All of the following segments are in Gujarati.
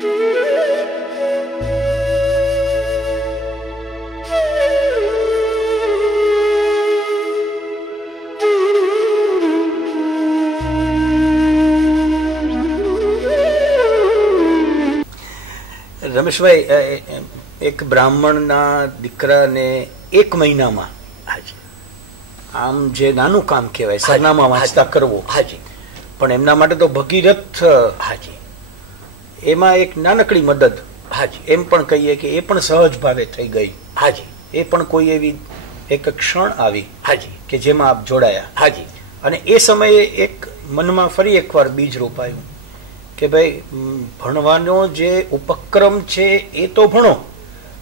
રમેશભાઈ, એક બ્રાહ્મણના દીકરાને 1 મહિનામાં આમ જે નાનું કામ કહેવાય સરનામા વાંચતા કરવો, પણ એમના માટે તો ભગીરથ, એમાં એક નાનકડી મદદ એમ પણ કહીએ કે એ પણ સહજ ભાવે થઈ ગઈ. એ પણ કોઈ એવી એક ક્ષણ આવી કે જેમાં આપ જોડાયા, અને એ સમયે એક મનમાં ફરી એકવાર બીજ રોપાયું કે ભાઈ ભણવાનો જે ઉપક્રમ છે એ તો ભણો,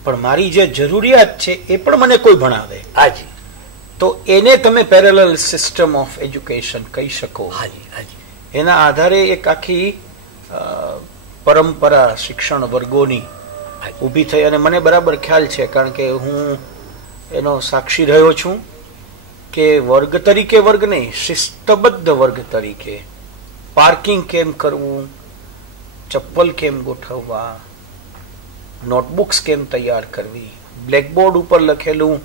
પણ મારી જે જરૂરિયાત છે એ પણ મને કોઈ ભણાવે. તો એને તમે પેરેલલ સિસ્ટમ ઓફ એજ્યુકેશન કહી શકો. એના આધારે એક આખી પરંપરા શિક્ષણ વર્ગોની ઊભી થઈ, અને મને બરાબર ખ્યાલ છે કારણ કે હું એનો સાક્ષી રહ્યો છું કે વર્ગ તરીકે વર્ગ નહીં, શિસ્તબદ્ધ વર્ગ તરીકે પાર્કિંગ કેમ કરવું, ચપ્પલ કેમ ગોઠવવા, નોટબુક્સ કેમ તૈયાર કરવી, બ્લેકબોર્ડ ઉપર લખેલું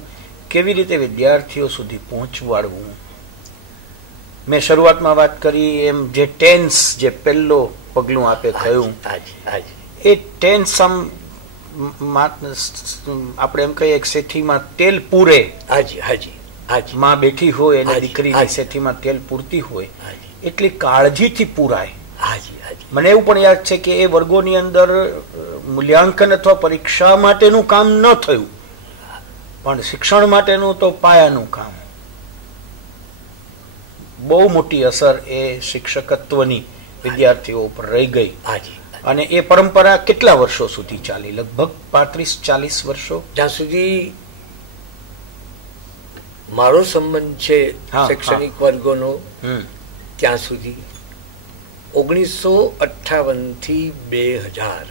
કેવી રીતે વિદ્યાર્થીઓ સુધી પહોંચવાડવું. મેં શરૂઆતમાં વાત કરી એમ જે ટેન્સ, જે પહેલો પગલું આપે થયું, એ ટેન્સ આમ આપણે એમ કહીએ શેઠીમાં તેલ પૂરે, માં બેઠી હોય અને દીકરીની શેઠીમાં તેલ પૂરતી હોય એટલી કાળજીથી પૂરાય. મને એવું પણ યાદ છે કે એ વર્ગોની અંદર મૂલ્યાંકન અથવા પરીક્ષા માટેનું કામ ન થયું, પણ શિક્ષણ માટેનું તો પાયાનું કામ. બહુ મોટી અસર એ શિક્ષકત્વની વિદ્યાર્થીઓ ઉપર રહી ગઈ, અને એ પરંપરા કેટલા વર્ષો સુધી ચાલી? લગભગ 35-40 વર્ષો, જ્યાં સુધી મારો સંબંધ છે શૈક્ષણિક વર્ગોનો, ત્યાં સુધી 1958 થી 2000.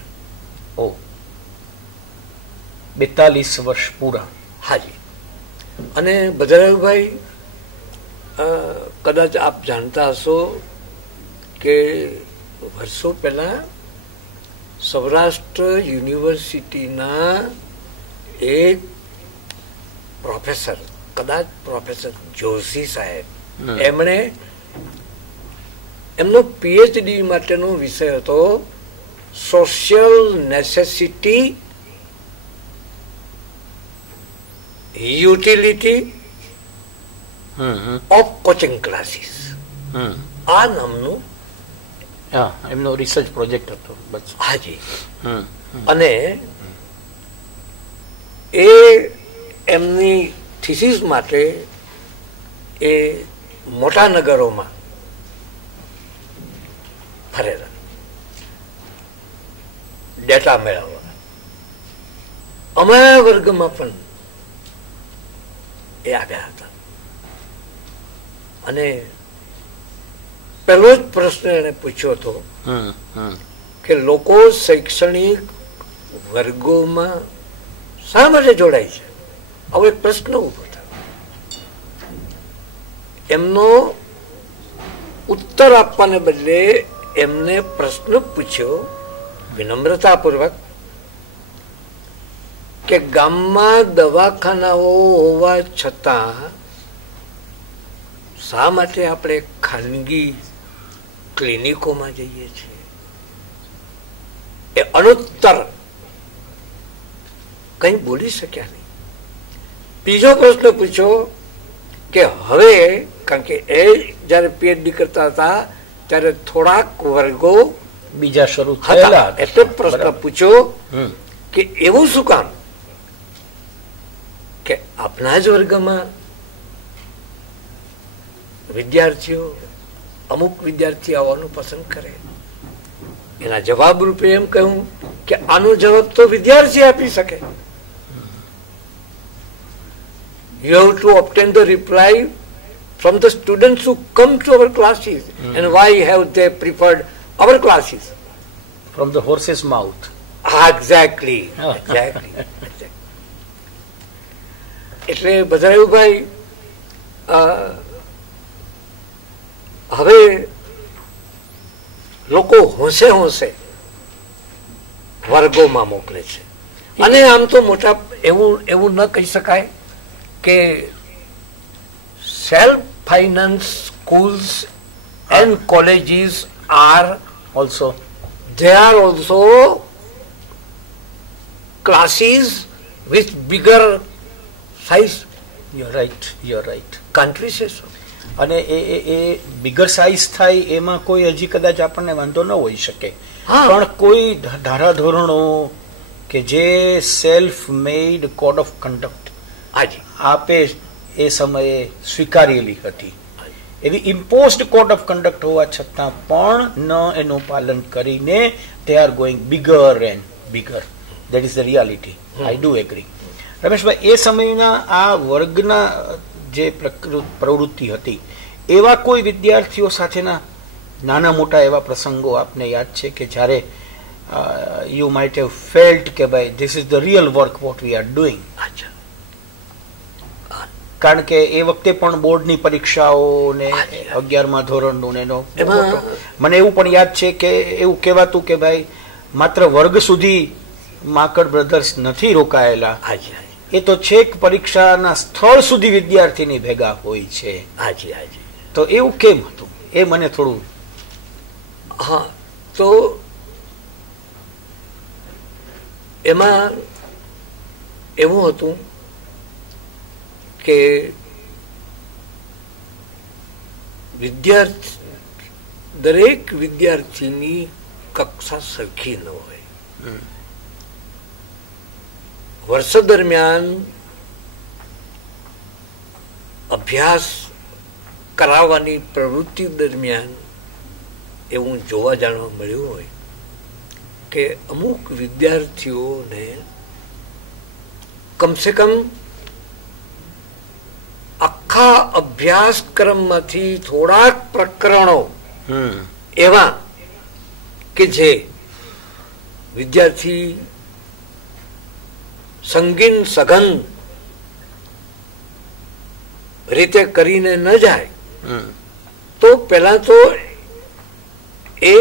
42 વર્ષ પૂરા. અને ભદ્રાભાઈ, કદાચ આપ જાણતા હશો કે વર્ષો પહેલા સૌરાષ્ટ્ર યુનિવર્સિટીના એક પ્રોફેસર, કદાચ પ્રોફેસર જોશી સાહેબ, એમણે એમનો પીએચડી માટેનો વિષય હતો social necessity, utility of coaching classes. આ નામનું એમનો રિસર્ચ પ્રોજેક્ટ હતો. અને એ એમની થીસીસ માટે એ મોટા નગરોમાં ફરેલા ડેટા મેળવવા. અમારા વર્ગમાં પણ એ આવ્યા હતા, અને પહેલો જ પ્રશ્ન એને પૂછ્યો હતો કે લોકો શૈક્ષણિક વર્ગોમાં શા માટે જોડાય છે? આવો એક પ્રશ્ન ઉભો થયો. એમનો ઉત્તર આપવાને બદલે એમને પ્રશ્ન પૂછ્યો વિનમ્રતાપૂર્વક કે ગામમાં દવાખાનાઓ હોવા છતાં શા માટે આપણે ખાનગી ક્લિનિકોમાં જઈએ છીએ? એ અનુત્તર કઈ બોલી શક્યા નહીં. બીજો પ્રશ્ન પૂછ્યો કે હવે, કારણ કે એ જયારે પીએચડી કરતા હતા ત્યારે થોડાક વર્ગો બીજા શરૂ થયેલા, એટલે પ્રશ્ન પૂછ્યો કે એવું શું કામ કે આપણા જ વર્ગમાં વિદ્યાર્થીઓ, અમુક વિદ્યાર્થી આવવાનું પસંદ કરે? એના જવાબ રૂપે એમ કહ્યું કે આનો જવાબ તો વિદ્યાર્થી આપી શકે. You have to obtain the reply from the students who come to our classes. And why have they preferred our classes? From the horse's mouth. Exactly. એટલે ભદ્રાયુભાઈ, હવે લોકો હોંશે હોંશે વર્ગોમાં મોકલે છે. અને આમ તો મોટા એવું ન કહી શકાય કે self finance schools and colleges are also they are also classes with bigger size. you're right countries છે શું? અને એ બિગર સાઇઝ થાય એમાં કોઈ હજી કદાચ આપણને વાંધો ન હોઈ શકે, પણ કોઈ ધારાધોરણો કે જે self made code of conduct આપે એ સમયે સ્વીકારેલી હતી, એવી ઇમ્પોઝડ કોડ ઓફ કન્ડક્ટ હોવા છતાં પણ ન એનું પાલન કરીને they are going bigger and bigger. that is the reality. I do agree. Rameshbhai, એ સમયના આ વર્ગના જે પ્રવૃત્તિ હતી એવા કોઈ વિદ્યાર્થીઓ સાથેના નાના મોટા એવા પ્રસંગો આપને યાદ છે કે જ્યારે યુ માઇટ હેવ ફેલ્ટ કે ભાઈ this is the real work what we are doing? કારણ કે એ વખતે પણ બોર્ડની પરીક્ષાઓ ને 11મા ધોરણનું એનો મને એવું પણ યાદ છે કે એવું કહેવાતું કે ભાઈ માત્ર વર્ગ સુધી માકડ બ્રધર્સ નથી રોકાયેલા, એ તો છેક પરીક્ષાના સ્થળ સુધી વિદ્યાર્થીની ભેગા હોય છે. તો એવું કેમ હતું એ મને થોડું. હા, તો એમાં એવું હતું કે દરેક વિદ્યાર્થીની કક્ષા સરખી ન હોય. વર્ષ દરમિયાન અભ્યાસ કરાવવાની પ્રવૃત્તિ દરમિયાન એવું જોવા જાણવા મળ્યું હોય કે અમુક વિદ્યાર્થીઓને કમસે કમ આખા અભ્યાસક્રમમાંથી થોડાક પ્રકરણો એવા કે જે વિદ્યાર્થી સંગીન સઘન રીતે કરીને ન જાય, તો પેલા તો એ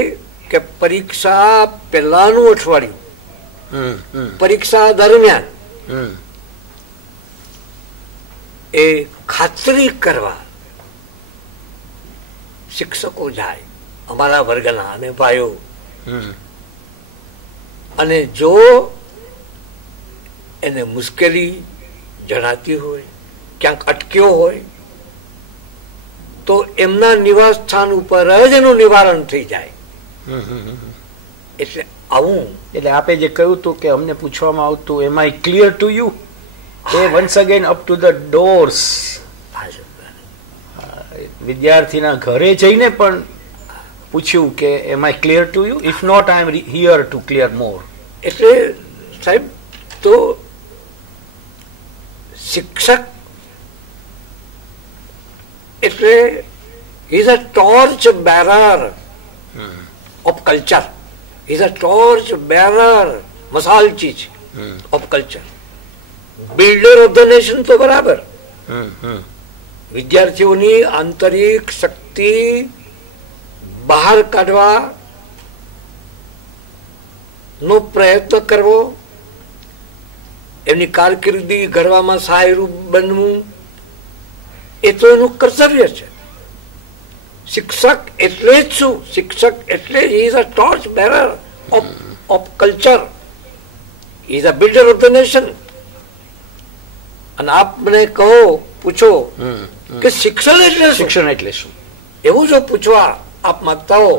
કે પરીક્ષા પહેલાનું અઠવાડિયું, પરીક્ષા દરમિયાન એ ખાતરી કરવા શિક્ષકો જાય, અમારા વર્ગના અને ભાઈઓ, અને જો એને મુશ્કેલી જણાતી હોય, ક્યાંક અટક્યો હોય, તો એમના નિવાસ સ્થાન ઉપર જ એનું નિવારણ થઈ જાય. એટલે આવું, એટલે આપે જે કહ્યું હતું કે અમને પૂછવામાં આવતું am I clear to you, એ once again up to the doors વિદ્યાર્થીના ઘરે જઈને પણ પૂછ્યું કે am I clear to you, if not I am here to clear more. એટલે સાહેબ, તો શિક્ષક એટલે is a torch bearer of culture, is a torch bearer, મસાલ ચીજ of culture, builder of the nation. તો બરાબર, વિદ્યાર્થીઓની આંતરિક શક્તિ બહાર કાઢવા નો પ્રયત્ન કરવો, એમની કારકિર્દી ઘડવામાં સહાયરૂપ બનવું, એ તો એનું કર્તવ્ય છે. શિક્ષક એટલે જ શું? શિક્ષક એટલે is a torch bearer of culture, is a builder of the nation. અને આપ મને કહો, પૂછો કે શિક્ષણ એટલે શું, એવું જો પૂછવા આપ માંગતા હો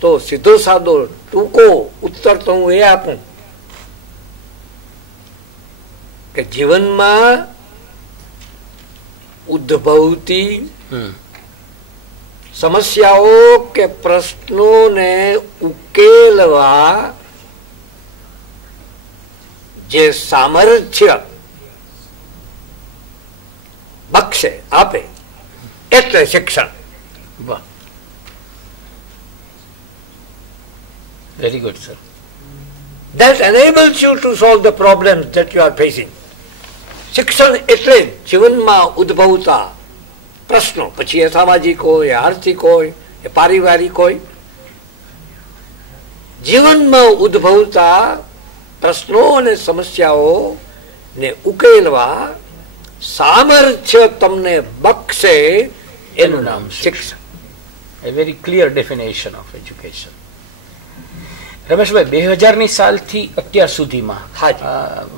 તો સીધો સાદો ટૂંકો ઉત્તર તો હું એ આપું કે જીવનમાં ઉદ્ભવતી સમસ્યાઓ કે પ્રશ્નોને ઉકેલવા જે સામર્થ્ય બક્ષે આપે એટલે શિક્ષણ. Very good, sir. That enables you to solve the problems that you are facing. શિક્ષણ એટલે જીવનમાં ઉદ્ભવતા પ્રશ્નો, પછી એ સામાજિક હોય, આર્થિક હોય, એ પારિવારિક હોય, જીવનમાં ઉદ્ભવતા પ્રશ્નો અને સમસ્યાઓ ને ઉકેલવા સામર્થ્ય તમને બક્ષે એનું નામ શિક્ષણ. A very clear definition of education. Rameshbhai, 2000ની સાલથી અત્યાર સુધીમાં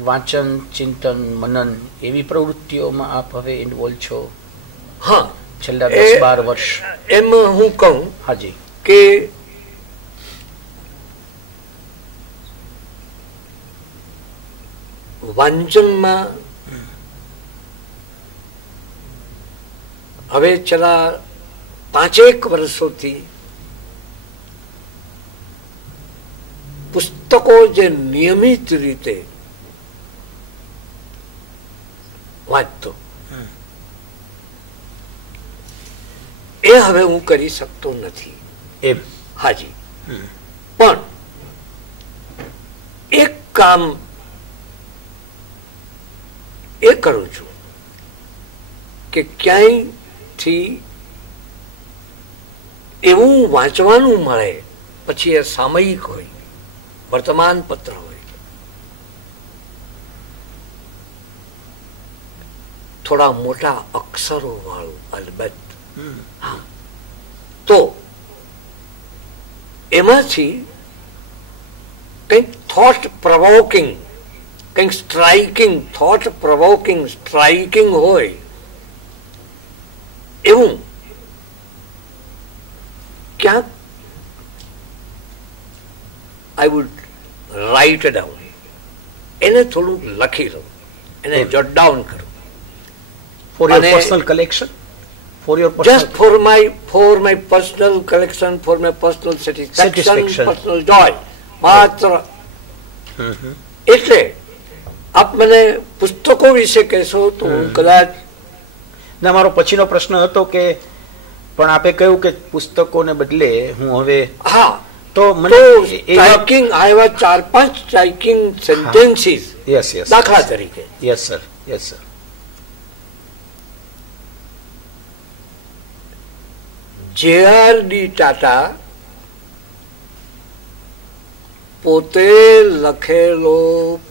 વાંચન, ચિંતન, મનન એવી પ્રવૃત્તિઓમાં આપ હવે ઇન્વોલ્વ છો? હા, છેલ્લા 10-12 વર્ષ. એમાં હું કહું હાજી કે વાંચનમાં હવે છેલ્લા 5-1 વર્ષોથી પુસ્તકો જે નિયમિત રીતે વાંચતો એ હવે હું કરી શકતો નથી. હાજી, પણ એક કામ એ કરું છું કે ક્યાંયથી એવું વાંચવાનું મળે, પછી એ સામયિક હોય, વર્તમાન પત્ર હોય, થોડા મોટા અક્ષરો વાળું, અલબત્ત, તો એમાંથી કંઈક થોટ પ્રોવોકિંગ, કંઈક સ્ટ્રાઇકિંગ, થોટ પ્રોવોકિંગ, સ્ટ્રાઇકિંગ હોય એવું ક્યાંક I would write it down. એને થોડું લખી લઉં, એને jot down કરું. For your personal collection? For your personal just for my personal collection, for my personal satisfaction. Personal joy. માત્ર એટલે આપ મને પુસ્તકો વિશે કહેશો તો હું કદાચ ના, મારો પછીનો પ્રશ્ન હતો કે પણ આપે કહ્યું કે પુસ્તકોને બદલે હું હવે હા તો મને સ્ટ્રાઇકિંગ આવ્યા 4-5 સ્ટ્રાઇકિંગ સેન્ટેન્સીસ. યસ યસ, દાખલા તરીકે. Yes sir, yes sir. JRD. Tata પોતે લખેલો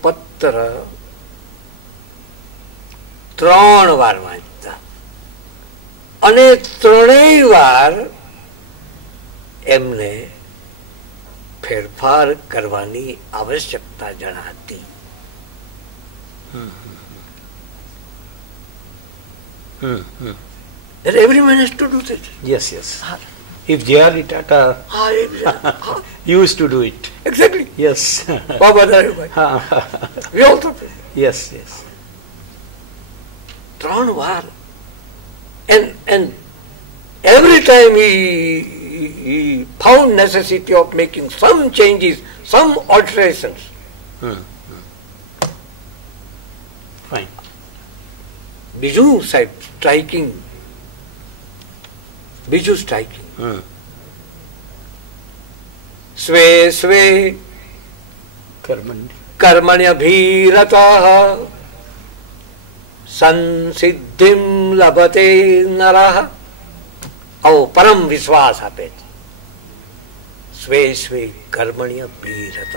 પત્ર 3 વાર વાંચતા અને 3 વાર એમને ફેરફાર કરવાની આવશ્યકતા જણાતી. That everyone has to do that. Yes, yes. If J.R.D. Tata used to do it. Exactly. Yes. Baba Daribhai. We also do. Yes, yes. 3 વાર. And every time he found necessity of making some changes, some alterations. Fine. બીજું સાહેબ સ્ટ્રાઇકિંગ, સ્વે સ્વે કર્મણ્યભીરતઃ સંસિદ્ધિમ લભતે નરઃ. આવો પરમ વિશ્વાસ આપે છે. સ્વે સ્વે કર્મણ્યભીરતઃ.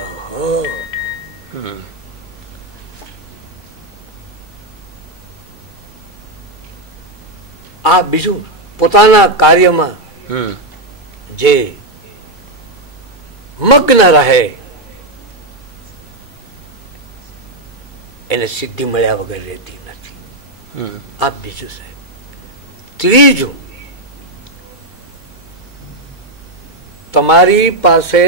આ બીજું પોતાના કાર્યમાં જે મગ્ન રહે એને સિદ્ધિ મળ્યા વગર રહેતી નથી. આ બીજું સાહેબ. ત્રીજું, તમારી પાસે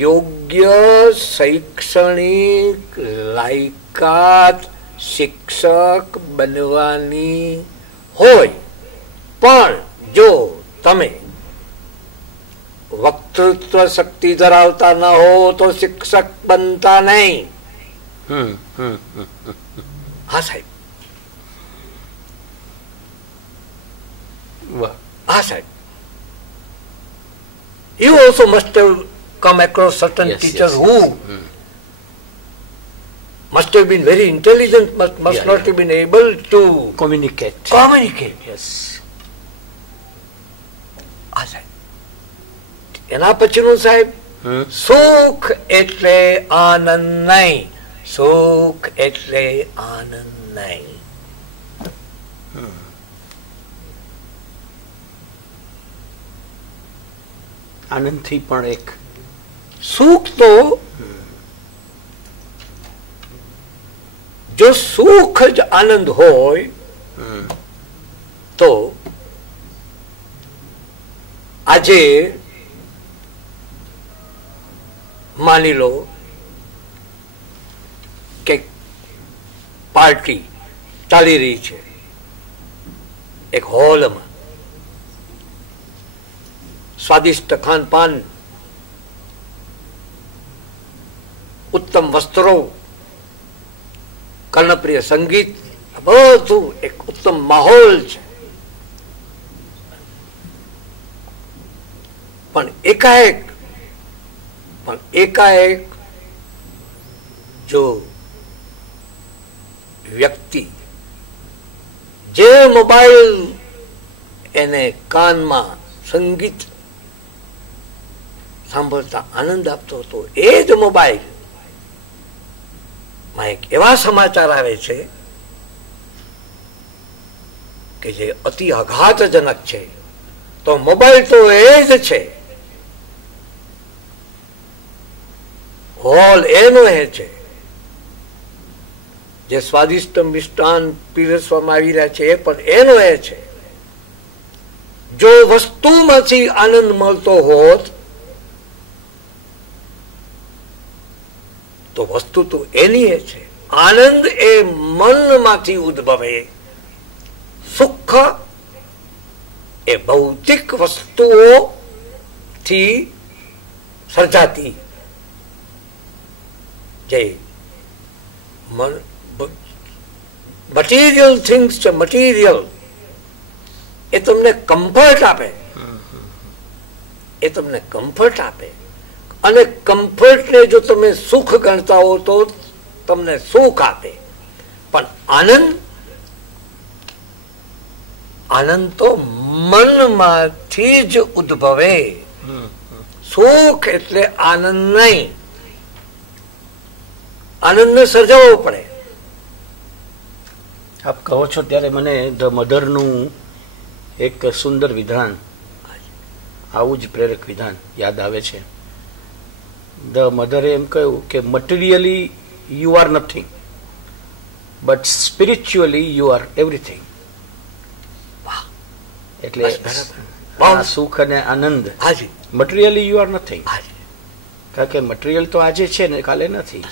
યોગ્ય શૈક્ષણિક લાયકાત શિક્ષક બનવાની હોય, પણ જો તમે વક્તૃત્વ શક્તિ ધરાવતા ન હો તો શિક્ષક બનતા નહીં. હા સાહેબ, હા સાહેબ. You also must have come across certain teachers who must have been very intelligent, must not have been able to communicate. Yes. આ સાહેબ. એના પછીનું સાહેબ સુખ એટલે આનંદ નહીં, સુખ એટલે આનંદ નહીં. આનંદ થી પણ એક સુખ તો જો સુખ જ આનંદ હોય તો આજે માની લો કે પાર્ટી ચાલી રહી છે એક હોલમાં, સ્વાદિષ્ટ ખાનપાન, ઉત્તમ વસ્ત્રો, કર્ણપ્રિય સંગીત, બધું એક ઉત્તમ માહોલ છે. પણ એકાએક જો વ્યક્તિ જે મોબાઈલ એને કાનમાં સંગીત સાંભળતા આનંદ આપતો હતો, એ જ મોબાઈલ માં એક એવા સમાચાર આવે છે કે જે અતિ આઘાતજનક છે. તો મોબાઈલ તો એ જ છે, હોલ એનો એ છે, જે સ્વાદિષ્ટ મિષ્ટાન પીરસવામાં આવી રહ્યા છે એ પણ એનો એ છે. જો વસ્તુમાંથી આનંદ મળતો હોત તો વસ્તુ તો એની એ છે. આનંદ એ મનમાંથી ઉદ્ભવે, સુખ એ ભૌતિક વસ્તુઓથી સર્જાતી જે મટીરિયલ થિંગ્સ છે, મટીરિયલ એ તમને કમ્ફર્ટ આપે, એ તમને કમ્ફર્ટ આપે. અને કમ્ફર્ટને જો તમે સુખ ગણતા હો તો તમને સુખ આપે. પણ આનંદ તો મનમાંથી જ ઉદ્ભવે. સુખ એટલે આનંદ નહીં, આનંદને સર્જાવવો પડે. આપ કહો છો ત્યારે મને ધ મધરનું એક સુંદર વિધાન, આવું જ પ્રેરક વિધાન યાદ આવે છે. ધ મધરે એમ કહ્યું કે materially you are nothing, but spiritually you are everything. એટલે સુખ અને આનંદ, મટીરિયલી યુ આર નથિંગ, કારણ કે મટીરિયલ તો આજે છે ને કાલે નથી.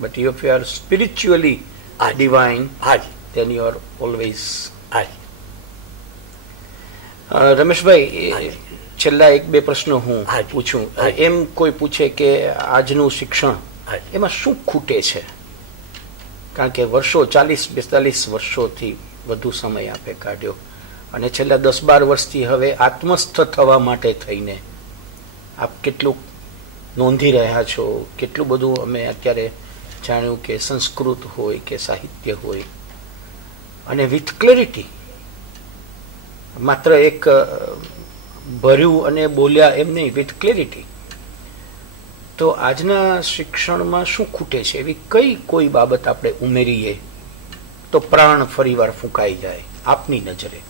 But if you are spiritually divine, then you are always. Rameshbhai, છેલ્લા એક બે પ્રશ્નો હું પૂછું. એમ કોઈ પૂછે કે આજનું શિક્ષણ એમાં શું ખૂટે છે? કારણ કે વર્ષો 40-42 વર્ષોથી વધુ સમય આપે કાઢ્યો અને છેલ્લા 10-12 વર્ષથી હવે આત્મસ્થ થવા માટે થઈને આપ કેટલું નોંધી રહ્યા છો, કેટલું બધું અમે અત્યારે જાણ્યું કે સંસ્કૃત હોય કે સાહિત્ય હોય, અને વિથ ક્લેરિટી, માત્ર એક ભર્યું અને બોલ્યા એમ નહીં, વિથ ક્લેરિટી. તો આજના શિક્ષણમાં શું ખૂટે છે? એવી કઈ કોઈ બાબત આપણે ઉમેરીએ તો પ્રાણ ફરીવાર ફૂંકાઈ જાય આપની નજરે?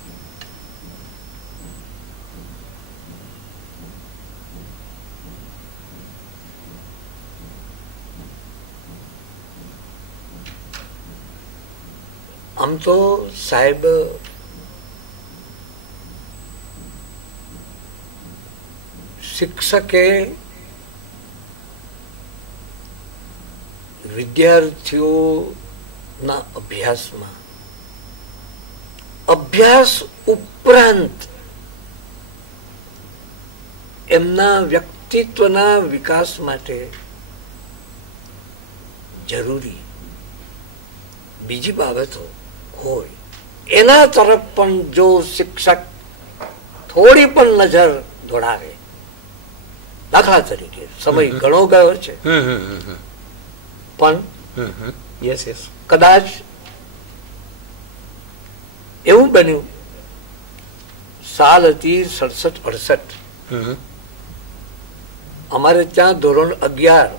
આમ તો સાહેબ શિક્ષકે વિદ્યાર્થીઓના અભ્યાસમાં અભ્યાસ ઉપરાંત એમના વ્યક્તિત્વના વિકાસ માટે જરૂરી બીજી બાબતો હોય એના તરફ પણ જો શિક્ષક થોડી પણ નજર દોડાવે, દાખલા તરીકે સમય ઘણો ગયો છે પણ કદાચ એવું બન્યું, સાલ હતી 67-68, અમારે ત્યાં ધોરણ 11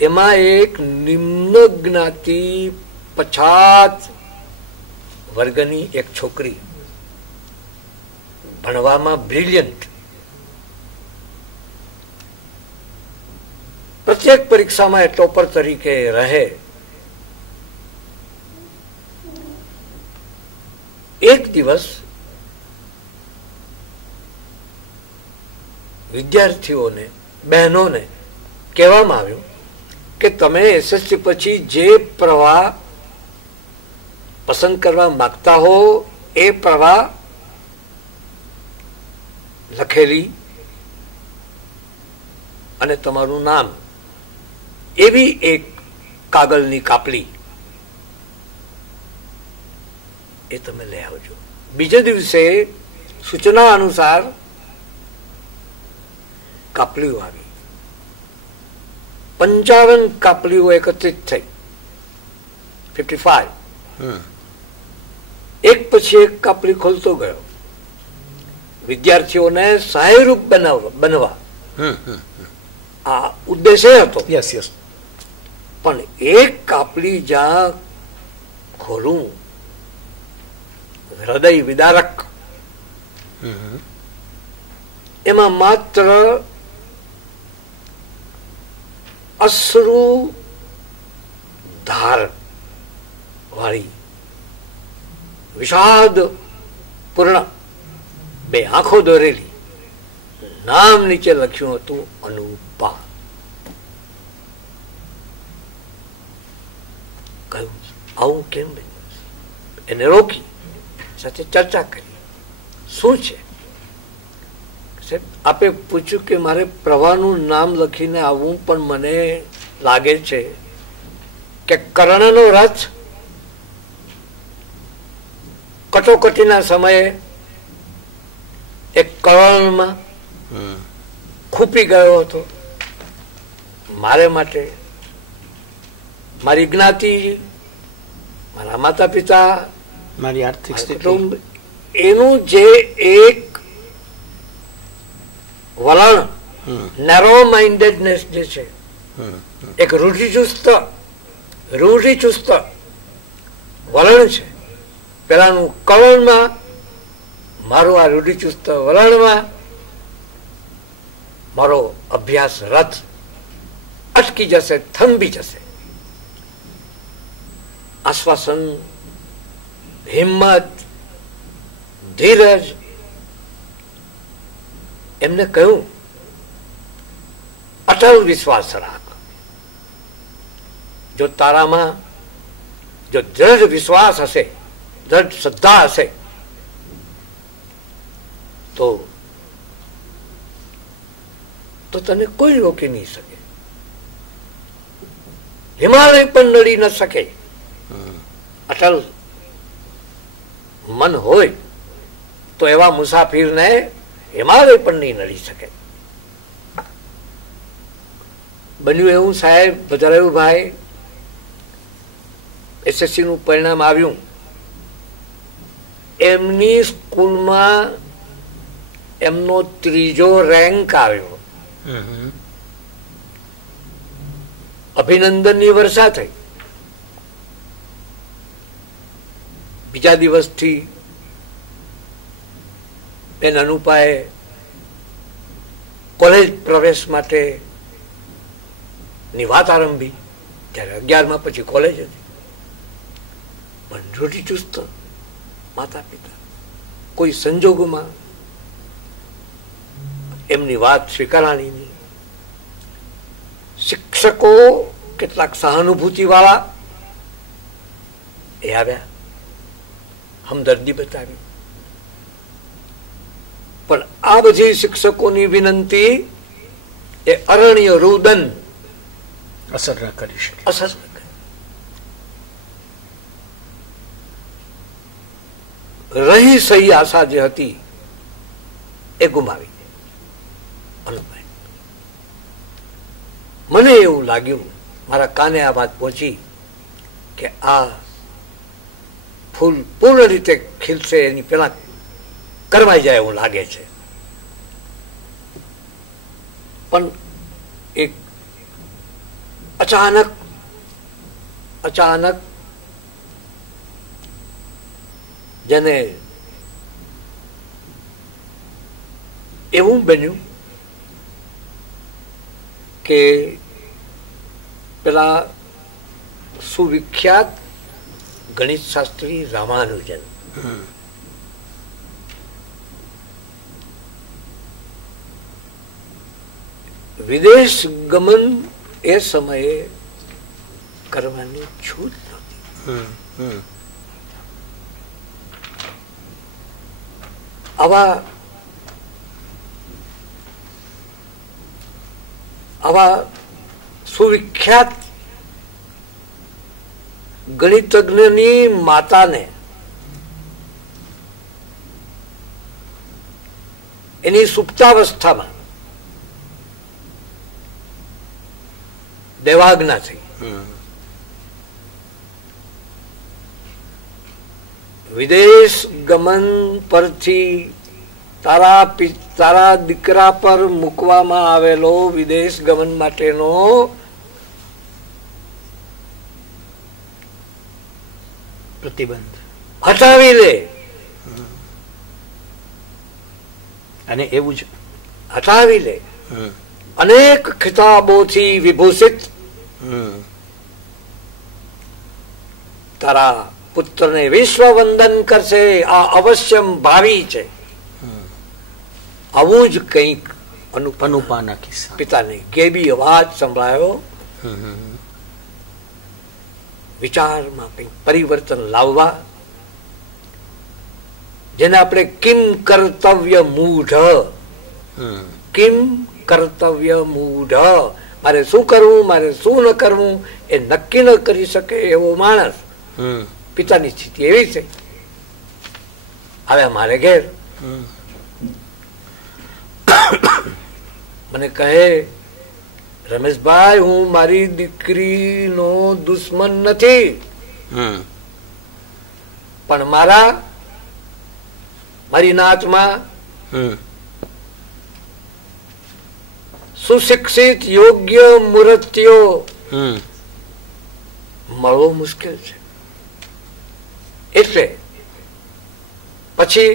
એમાં એક નિમ્ન જ્ઞાતિ પછાત વર્ગની એક છોકરી, ભણવામાં બ્રિલિયન્ટ, પ્રત્યેક પરીક્ષામાં ટોપર તરીકે રહે. એક દિવસ વિદ્યાર્થીઓને, બહેનોને કહેવામાં આવ્યું કે તમે એસએસસી પછી જે પ્રવાહ પસંદ કરવા માંગતા હો એ પ્રવાહ લખેલી અને તમારું નામ એવી એક કાગળની કાપલી એ તમે લઈ આવજો. બીજે દિવસે સૂચના અનુસાર કાપલીઓ આવી. 55 કાપલીઓ એકત્રિત થઈ. 55. એક પછી એક કાપલી ખોલતો ગયો. વિદ્યાર્થીઓને સહાયરૂપ બનવા આ ઉદ્દેશ્ય હતો. પણ એક કાપલી જ્યાં ખોલું, હૃદય વિદારક, એમાં માત્ર અશ્રુ ધાર વાળી વિષાદ પૂર્ણ 2 આંખો દોરેલી, નામ નીચે લખ્યું હતું અનુપા. કહ્યું આવું કેમ બન્યું? એને રોકી, સાથે ચર્ચા કરી. શું છે? આપે પૂછ્યું કે મારે પ્રવાહનું નામ લખીને આવવું, પણ મને લાગે છે કે કર્ણનો રથ કટોકટીના સમયે એક કર્ણમાં ખૂપી ગયો હતો. મારે માટે, મારી જ્ઞાતિ, મારા માતા પિતા, મારી આર્થિક સ્થિતિ, એનું જે એક વલણ, નેરો માઇન્ડેડનેસ જે છે, એક રૂઢિચુસ્ત વલણ છે. પેલાનું કવળમાં, મારું આ રૂઢિચુસ્ત વલણમાં મારો અભ્યાસ રથ અટકી જશે, થંભી જશે. આશ્વાસન, હિંમત, ધીરજ, એમને કહ્યું અટલ વિશ્વાસ રાખ. જો તારામાં જો દ્રઢ વિશ્વાસ હશે, દ્રઢ શ્રદ્ધા હશે, તો તને કોઈ રોકી નહીં શકે. હિમાલય પણ નડી ન શકે. અટલ મન હોય તો એવા મુસાફિરને હિમાલય પણ નહીં નડી શકે. બન્યું એવું, સાહેબ ભદ્રાયુભાઈ એસએસસી નું પરિણામ આવ્યું. એમની સ્કૂલમાં એમનો 3જો રેન્ક આવ્યો. અભિનંદનની વર્ષા થઈ. બીજા દિવસથી બેન અનુપાએ કોલેજ પ્રવેશ માટે ની વાત આરંભી. ત્યારે 11માં પછી કોલેજ હતી. પણ રૂઢિચુસ્ત માતા પિતા કોઈ સંજોગોમાં એમની વાત સ્વીકારાણી નહીં. શિક્ષકો કેટલાક સહાનુભૂતિ વાળા એ આવ્યા, હમદર્દી બતાવી. પણ આ બધી શિક્ષકોની વિનંતી એ અરણ્ય રુદન અસર ન કરી શકે. અસર ન કરી. રહી સહી આશા જે હતી એ ગુમાવી. મને એવું લાગ્યું, મારા કાને આ વાત પહોંચી કે આ ફૂલ પૂર્ણ રીતે ખીલશે એની પેલા કરવાઈ જાય એવું લાગે છે. પણ એક અચાનક જેને એવું બન્યું કે પેલા સુવિખ્યાત ગણિત શાસ્ત્રી રામાનુજન વિદેશ ગમન એ સમયે કરવાની છૂટ નહોતી. આવા સુવિખ્યાત ગણિતજ્ઞની માતાને એની સુપ્તાવસ્થામાં દેવાજ્ઞા થઈ. વિદેશ ગમન પરથી તારા દીકરા પર મૂકવામાં આવેલો વિદેશ ગમન માટેનો પ્રતિબંધ હટાવી લે. અને એવું જ હટાવી લે. અનેક ખિતાબોથી વિભૂષિત તારા પુત્રને વિશ્વ વંદન કરશે, આ અવશ્યમ ભાવી છે. આવું જ કંઈક અનુપાના કિસ્સા પિતાને ગેબી અવાજ સંભળાયો. વિચારમાં કંઈક પરિવર્તન લાવવા, જેને આપણે કિમ કર્તવ્ય મૂઢ, મારે શું કરવું મારે શું ન કરવું એ નક્કી ન કરી શકે એવો માણસ. પિતાની સ્થિતિ એવી છે. હવે મારે ઘેર મને કહે, રમેશભાઈ હું મારી દીકરીનો દુશ્મન નથી, પણ મારી નાતમાં સુશિક્ષિત યોગ્ય મૂર્તિઓ મળવો મુશ્કેલ છે. એટલે પછી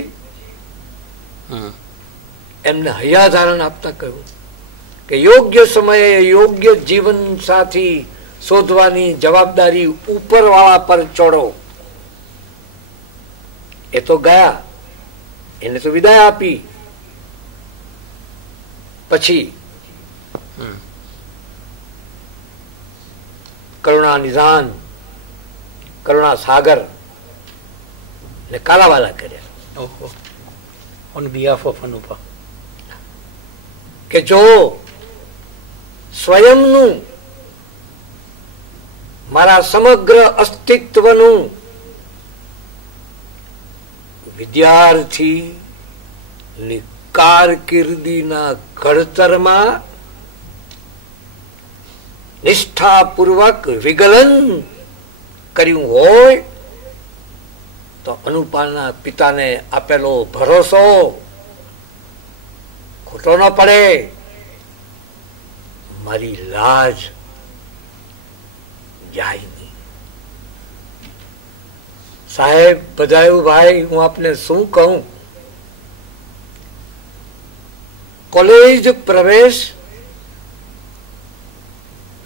એમને હૈયાધારણ આપતા કહ્યું કે યોગ્ય સમયે યોગ્ય જીવન સાથી શોધવાની જવાબદારી ઉપરવાળા પર છોડો. એ તો ગયા, એને તો વિદાય આપી. પછી કરુણા નિધાન, કરુણા સાગર ને કાલાવાલા કર્યા. ઓન બિહાફ ઓફ અનુપા, કે જો સ્વયંનું મારા સમગ્ર અસ્તિત્વનું વિદ્યાર્થી કારકિર્દીના ઘડતરમાં નિષ્ઠાપૂર્વક વિગલન કર્યું હોય તો અનુપાના પિતાને આપેલો ભરોસો ખોટો ન પડે. મારી લાજ જાય નહીં. સાહેબ બધાયું ભાઈ, હું આપને શું કહું, કોલેજ પ્રવેશ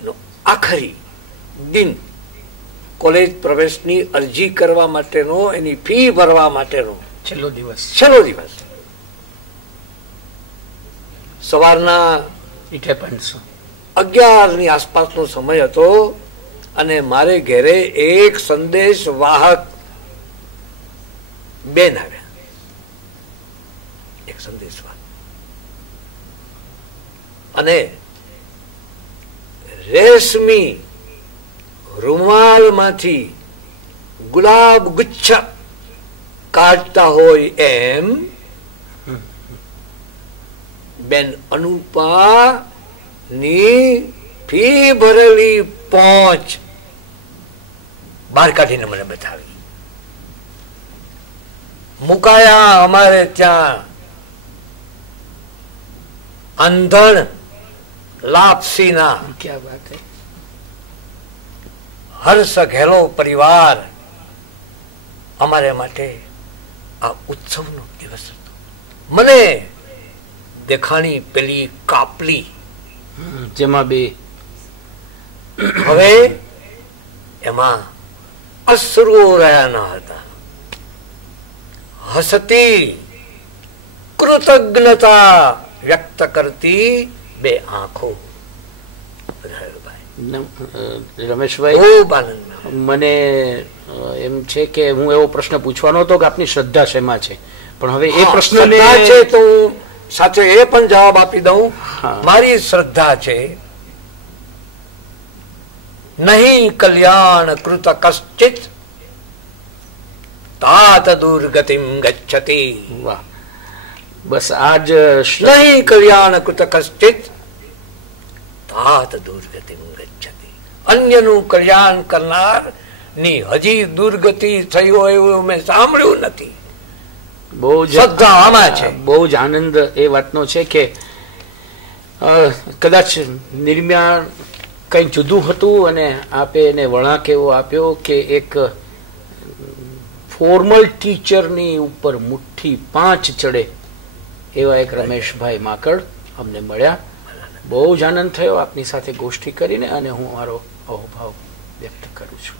નો આખરી દિન, કોલેજ પ્રવેશની અરજી કરવા માટેનો, એની ફી ભરવા માટેનો છેલ્લો દિવસ સવારના 11 આસપાસનો સમય હતો. અને મારે ઘરે એક સંદેશ વાહક બેન આવ્યા. એક સંદેશ વાહક અને રેશમી રૂમાલમાંથી ગુલાબ ગુચ્છ કાઢતા હોય એમ બેન અનુપા ની ફી ભરેલી પહોંચ બહાર કાઢીને મને બતાવી. મુકાયા અમારે ત્યાં અંધણ લાપસીના क्या बात है. હર્ષ ઘેલો પરિવાર અમારે માટે આ ઉત્સવનો દિવસ હતો. મને દેખાણી પેલી કાપલી જેમાં બે હવે એમાં અશ્રુઓ રહ્યા ન હતા. હસતી કૃતજ્ઞતા વ્યક્ત કરતી બે આંખો. રમેશભાઈ, ખૂબ આનંદ. મને એમ છે કે હું એવો પ્રશ્ન પૂછવાનો હતો કે આપની શ્રદ્ધા શેમાં છે, પણ હવે એ પ્રશ્ન છે તો હું સાચો એ પણ જવાબ આપી દઉં. મારી શ્રદ્ધા છે નહીં કલ્યાણ કૃત કશ્ચિત તાત દુર્ગતિમ ગચ્છતિ. વાહ, બસ આજ નહીં કલ્યાણ કૃત કશ્ચિત તાત દુર્ગતિમ ગચ્છતિ. અન્યનું કલ્યાણ કરનાર ની હજી દુર્ગતિ થઈ હોય એવું મેં સાંભળ્યું નથી. બહુ જ શ્રદ્ધા આમાં છે. બહુ જ આનંદ એ વાતનો છે કે કદાચ નિર્માણ કંઈ જુદું હતું અને આપે એને વળાંક એવો આપ્યો કે એક ફોર્મલ ટીચરની ઉપર મુઠ્ઠી 5 ચડે એવા એક રમેશભાઈ માકડ અમને મળ્યા. બહુ જ આનંદ થયો આપની સાથે ગોષ્ઠી કરીને અને હું મારો અહોભાવ વ્યક્ત કરું છું.